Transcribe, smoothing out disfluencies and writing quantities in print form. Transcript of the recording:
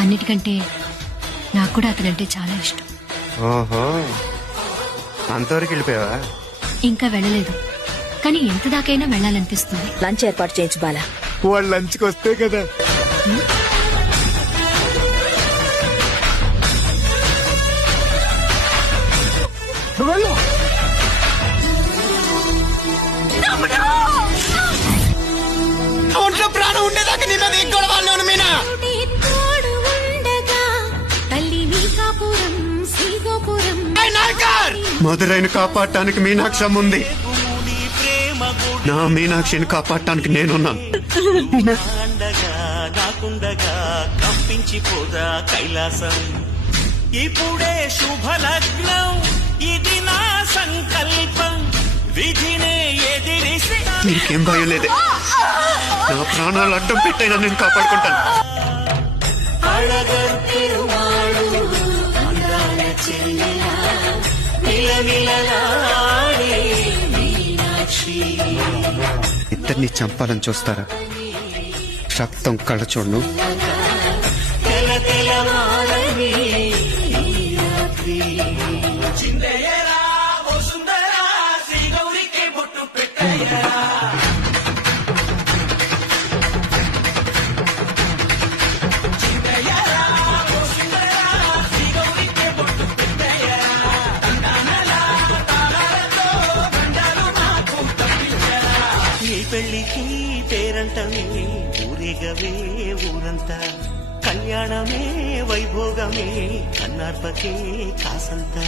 అన్నిటికంటే నాకు కూడా అతనంటే చాలా ఇష్టం. ఓహో, అంతవరకు వెళ్ళిపోయావా? ఇంకా వెళ్ళలేదు, కానీ ఎంత దాకైనా వెళ్ళాలనిపిస్తుంది. లంచ్ ఏర్పాటు చేయించు బాలా. వాళ్ళు లంచ్కి వస్తే కదా. ఒంట్లో ప్రాణం ఉండేదాకా నీ మీద గొడవలు మీనా. మధురైని కాపాడటానికి మీనాక్షం ఉంది. నా మీనాక్షిని కాపాడటానికి నేనున్నాను. నాకుండగా కంపించిపోదా కైలాసం. ఇప్పుడే శుభలగ్నం, ఇది నా సంకల్పం. విధినే ఎదిరిసి నీకేం భయం లేదే. నా ప్రాణాలు అడ్డం పెట్టైనా నేను కాపాడుకుంటాను. ఇద్దరిని చంపాలని చూస్తారా? రక్తం కళ్ళ చూడను. పెళ్లికి పేరంటమే ఊరేగవే ఊరంతా. కళ్యాణమే వైభోగమే కన్నార్పకే కాసంతా.